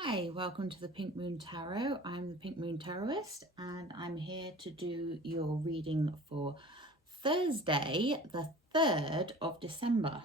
Hi, welcome to the Pink Moon Tarot. I'm the Pink Moon Tarotist and I'm here to do your reading for Thursday, the 3rd of December.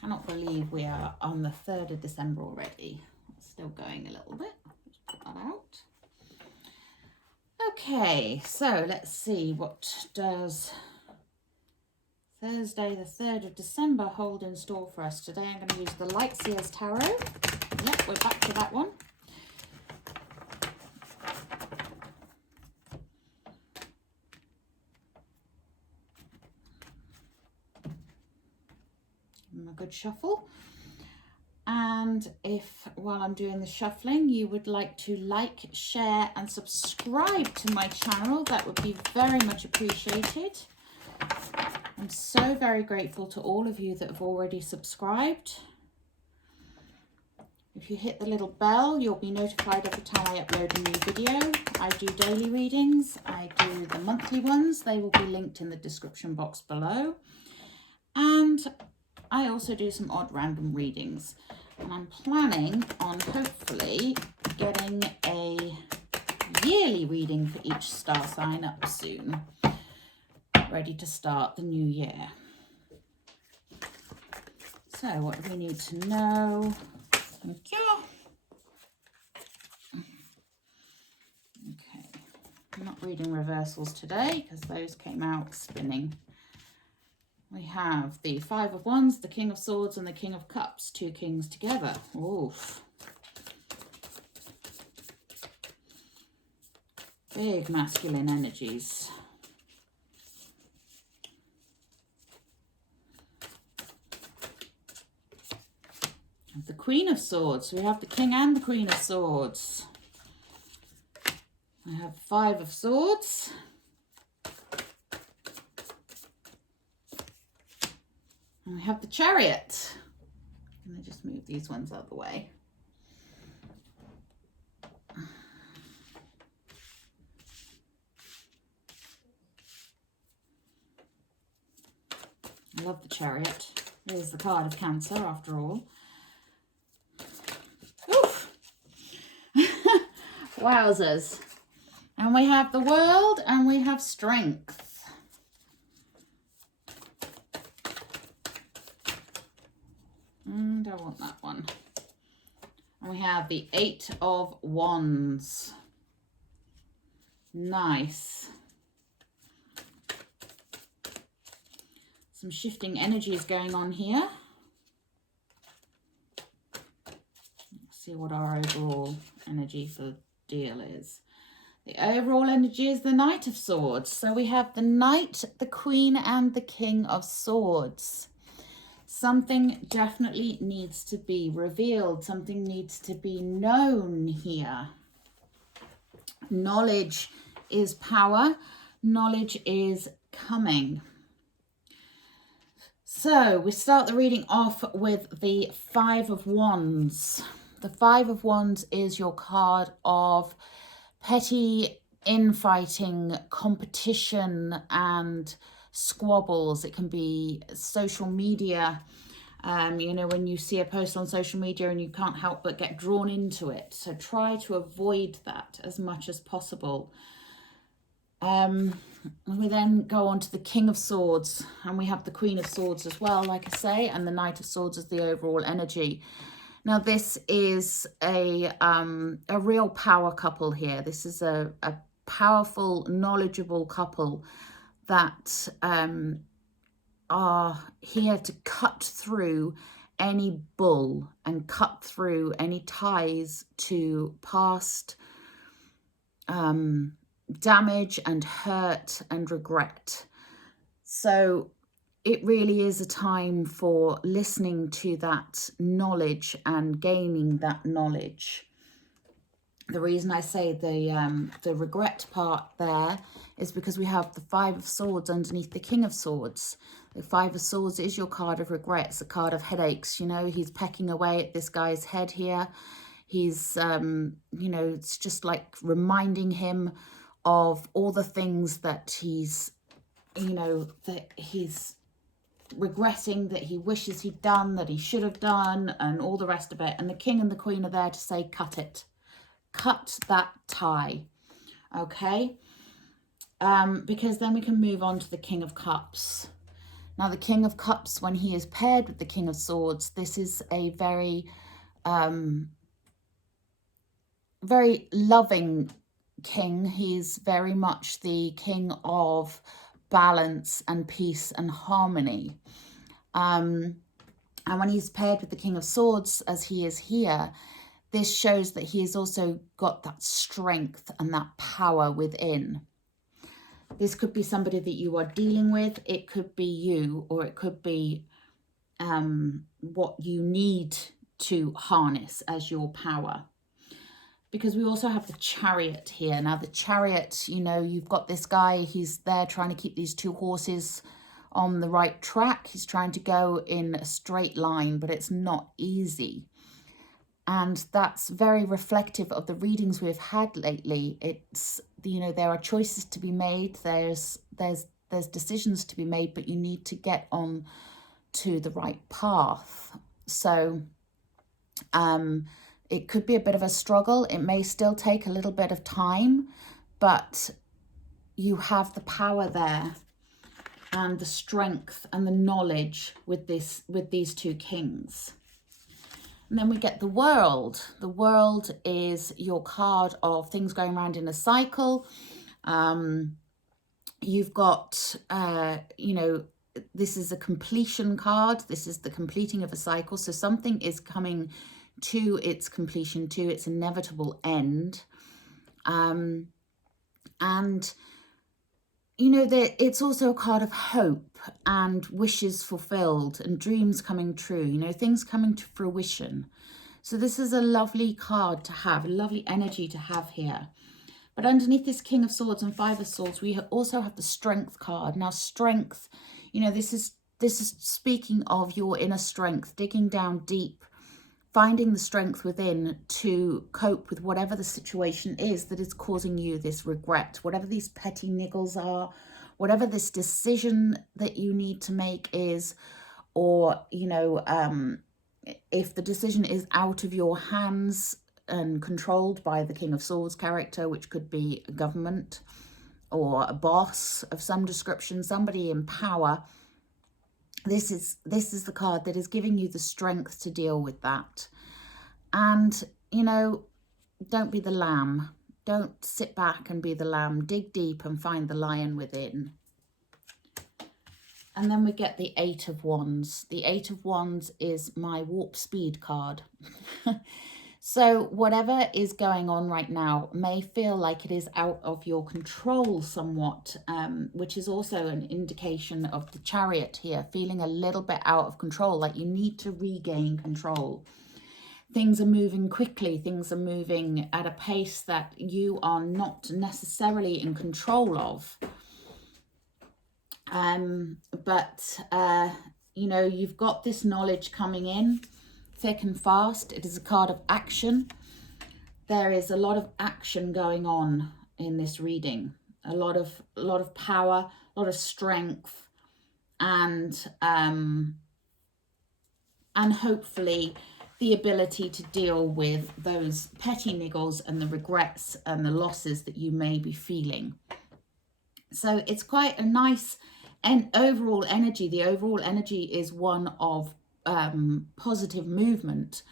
Cannot believe we are on the 3rd of December already. It's still going a little bit. Just put that out. Okay, so let's see, what does Thursday, the 3rd of December hold in store for us today? I'm going to use the Lightseers Tarot. Yep, we're back to that one. Give them a good shuffle. And if, while I'm doing the shuffling, you would like to like, share and subscribe to my channel, that would be very much appreciated. I'm so very grateful to all of you that have already subscribed. If you hit the little bell, you'll be notified every time I upload a new video. I do daily readings, I do the monthly ones. They will be linked in the description box below. And I also do some odd random readings. And I'm planning on hopefully getting a yearly reading for each star sign up soon. Ready to start the new year. So what do we need to know? Thank you. Okay, I'm not reading reversals today because those came out spinning. We have the Five of Wands, the King of Swords and the King of Cups, two kings together. Oof. Big masculine energies. The Queen of Swords. We have the King and the Queen of Swords. I have Five of Swords. And we have the Chariot. I'm going to just move these ones out of the way. I love the Chariot. It is the card of Cancer after all. Oof. Wowzers. And we have the World and we have Strength. And I want that one. And we have the Eight of Wands. Nice. Some shifting energies going on here. Let's see what our overall energy for deal is. The overall energy is the Knight of Swords. So we have the Knight, the Queen, and the King of Swords. Something definitely needs to be revealed. Something needs to be known here. Knowledge is power. Knowledge is coming. So we start the reading off with the Five of Wands. The Five of Wands is your card of petty infighting, competition and squabbles. It can be social media. You know, when you see a post on social media and you can't help but get drawn into it. So try to avoid that as much as possible. We then go on to the King of Swords, and we have the Queen of Swords as well, like I say, and the Knight of Swords is the overall energy. Now, this is a real power couple here. This is a powerful, knowledgeable couple that are here to cut through any bull and cut through any ties to past damage and hurt and regret. So it really is a time for listening to that knowledge and gaining that knowledge. The reason I say the regret part there is because we have the Five of Swords underneath the King of Swords. The Five of Swords is your card of regrets, a card of headaches. You know, he's pecking away at this guy's head here. He's, you know, it's just like reminding him of all the things that he's, you know, that he's regretting, that he wishes he'd done, that he should have done, and all the rest of it. And the king and the queen are there to say, cut it. Cut that tie. Okay? Because then we can move on to the King of Cups. Now, the King of Cups, when he is paired with the King of Swords, this is a very, very loving king. He's very much the king of balance and peace and harmony. And when he's paired with the King of Swords, as he is here, this shows that he has also got that strength and that power within. This could be somebody that you are dealing with. It could be you, or it could be what you need to harness as your power. Because we also have the Chariot here. Now, the Chariot, you know, you've got this guy, he's there trying to keep these two horses on the right track. He's trying to go in a straight line, but it's not easy. And that's very reflective of the readings we've had lately. It's, you know, there are choices to be made. There's decisions to be made, but you need to get on to the right path. So it could be a bit of a struggle. It may still take a little bit of time, but you have the power there and the strength and the knowledge with these two kings. And then we get the World. The World is your card of things going around in a cycle. You've got, you know, this is a completion card. This is the completing of a cycle. So something is coming to its completion, to its inevitable end. And, you know, it's also a card of hope and wishes fulfilled and dreams coming true, you know, things coming to fruition. So this is a lovely card to have, a lovely energy to have here. But underneath this King of Swords and Five of Swords, we also have the Strength card. Now, strength, you know, this is speaking of your inner strength, digging down deep, finding the strength within to cope with whatever the situation is that is causing you this regret, whatever these petty niggles are, whatever this decision that you need to make is, or, you know, if the decision is out of your hands and controlled by the King of Swords character, which could be a government or a boss of some description, somebody in power, this is the card that is giving you the strength to deal with that. And, you know, don't be the lamb. Don't sit back and be the lamb. Dig deep and find the lion within. And then we get the Eight of Wands. The Eight of Wands is my warp speed card. So whatever is going on right now may feel like it is out of your control somewhat, which is also an indication of the Chariot here, feeling a little bit out of control, like you need to regain control. Things are moving quickly. Things are moving at a pace that you are not necessarily in control of. But you know, you've got this knowledge coming in thick and fast. It is a card of action. There is a lot of action going on in this reading. A lot of power, a lot of strength, and hopefully the ability to deal with those petty niggles and the regrets and the losses that you may be feeling. So it's quite a nice and overall energy. The overall energy is one of positive movement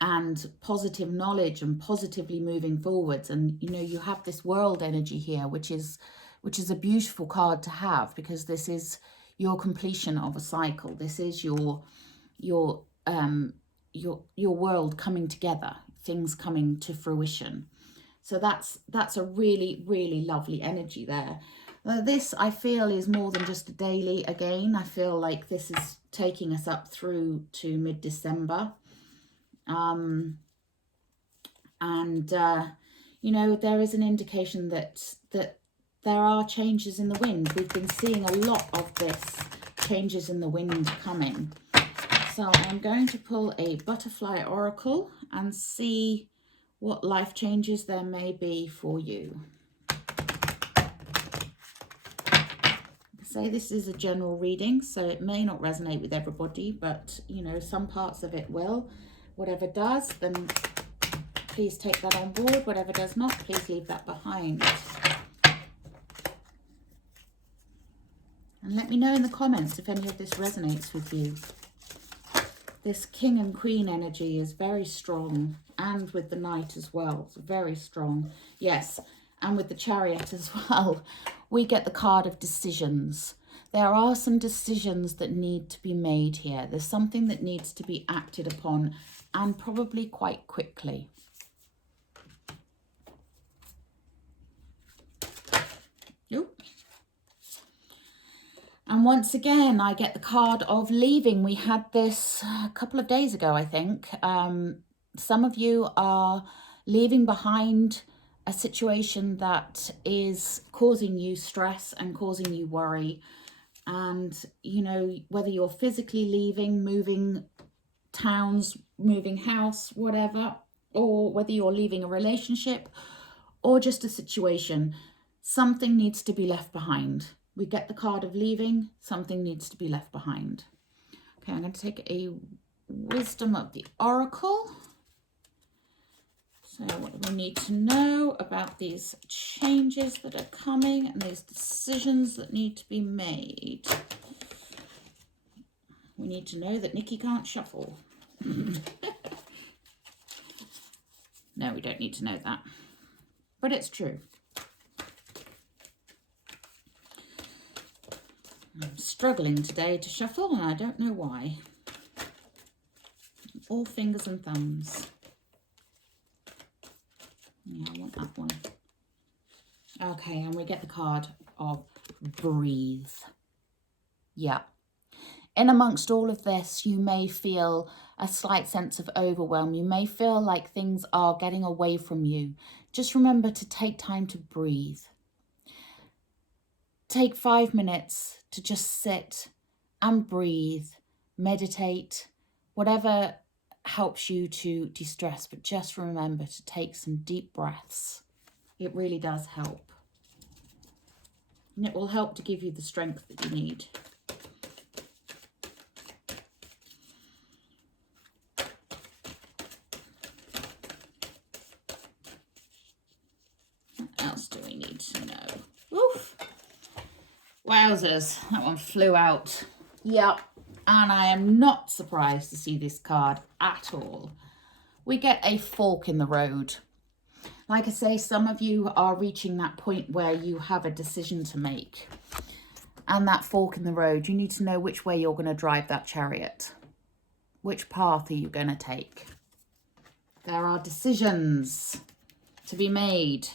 and positive knowledge and positively moving forwards. And, you know, you have this World energy here, which is a beautiful card to have, because this is your completion of a cycle. This is your world coming together, things coming to fruition. So that's a really, really lovely energy there. This, I feel, is more than just a daily. Again, I feel like this is taking us up through to mid-December. You know, there is an indication that there are changes in the wind. We've been seeing a lot of this, changes in the wind coming. So I'm going to pull a butterfly oracle and see what life changes there may be for you. say, this is a general reading, so it may not resonate with everybody, but, you know, some parts of it will. Whatever does, then please take that on board. Whatever does not, please leave that behind. And let me know in the comments if any of this resonates with you. This King and Queen energy is very strong, and with the Knight as well. It's very strong. Yes, and with the Chariot as well. We get the card of decisions. There are some decisions that need to be made here. There's something that needs to be acted upon, and probably quite quickly. Ooh. And once again, I get the card of leaving. We had this a couple of days ago, I think. Some of you are leaving behind a situation that is causing you stress and causing you worry. And, you know, whether you're physically leaving, moving towns, moving house, whatever, or whether you're leaving a relationship or just a situation, something needs to be left behind. We get the card of leaving, something needs to be left behind. Okay, I'm going to take a wisdom of the oracle. So what do we need to know about these changes that are coming and these decisions that need to be made? We need to know that Nikki can't shuffle. No, we don't need to know that. But it's true. I'm struggling today to shuffle, and I don't know why. All fingers and thumbs. Yeah, I want that one. Okay, and we get the card of breathe. Yeah. In amongst all of this, you may feel a slight sense of overwhelm. You may feel like things are getting away from you. Just remember to take time to breathe. Take 5 minutes to just sit and breathe, meditate, whatever helps you to de-stress, but just remember to take some deep breaths. It really does help. And it will help to give you the strength that you need. What else do we need to know? Oof. Wowzers, that one flew out. Yep, and I am not surprised to see this card at all. We get a fork in the road. Like I say, some of you are reaching that point where you have a decision to make. And that fork in the road, you need to know which way you're going to drive that chariot. Which path are you going to take? There are decisions to be made.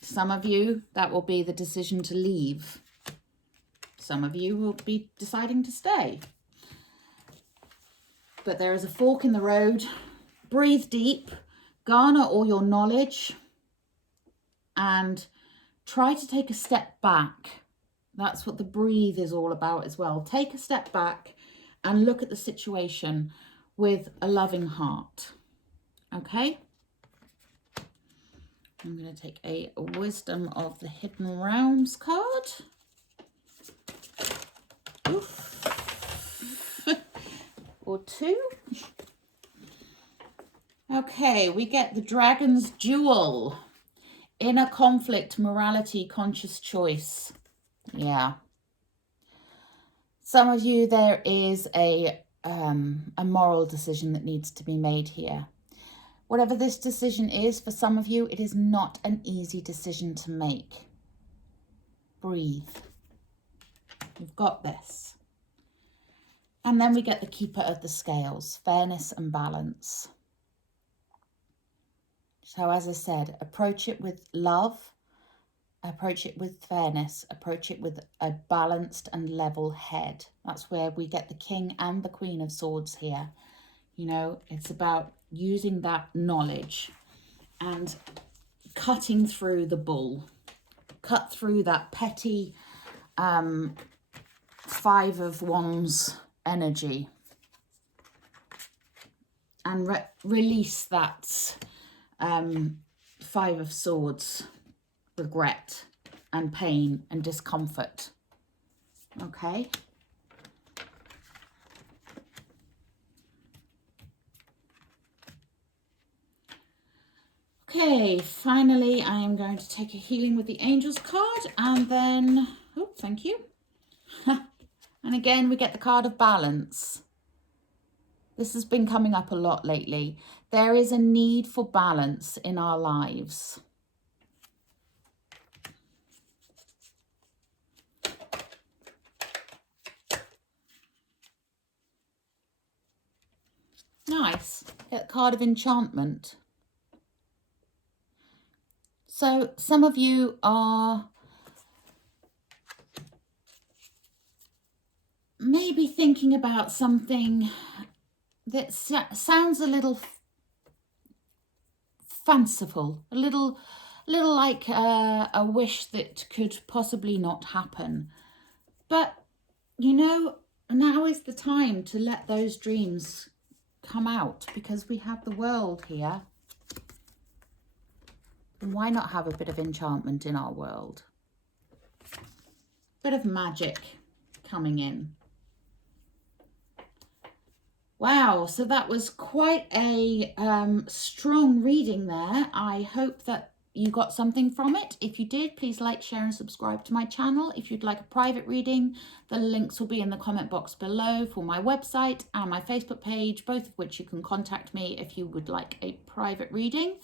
Some of you, that will be the decision to leave. Some of you will be deciding to stay. But there is a fork in the road. Breathe deep, garner all your knowledge, and try to take a step back. That's what the breathe is all about as well. Take a step back and look at the situation with a loving heart. Okay? I'm going to take a Wisdom of the Hidden Realms card. Oof. Or two. Okay, we get the Dragon's Jewel. Inner conflict, morality, conscious choice. Yeah. Some of you, there is a moral decision that needs to be made here. Whatever this decision is, for some of you, it is not an easy decision to make. Breathe. You've got this. And then we get the Keeper of the Scales, fairness and balance. So as I said, approach it with love, approach it with fairness, approach it with a balanced and level head. That's where we get the King and the Queen of Swords here. You know, it's about using that knowledge and cutting through the bull, cut through that petty Five of Wands energy and release that Five of Swords regret and pain and discomfort. Okay. Okay, finally I am going to take a Healing with the Angels card, and then, oh, thank you. And again, we get the card of balance. This has been coming up a lot lately. There is a need for balance in our lives. Nice. Get the card of enchantment. So some of you are maybe thinking about something that sounds a little fanciful, a little like a wish that could possibly not happen. But, you know, now is the time to let those dreams come out, because we have the world here. And why not have a bit of enchantment in our world? Bit of magic coming in. Wow, so that was quite a strong reading there. I hope that you got something from it. If you did, please like, share and subscribe to my channel. If you'd like a private reading, the links will be in the comment box below for my website and my Facebook page, both of which you can contact me if you would like a private reading.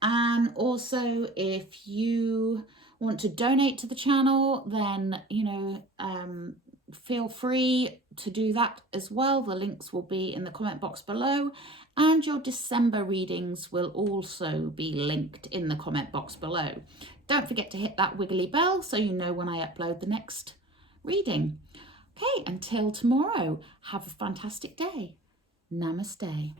And also, if you want to donate to the channel, then, you know, feel free to do that as well. The links will be in the comment box below, and your December readings will also be linked in the comment box below. Don't forget to hit that wiggly bell so you know when I upload the next reading. Okay, until tomorrow, have a fantastic day. Namaste.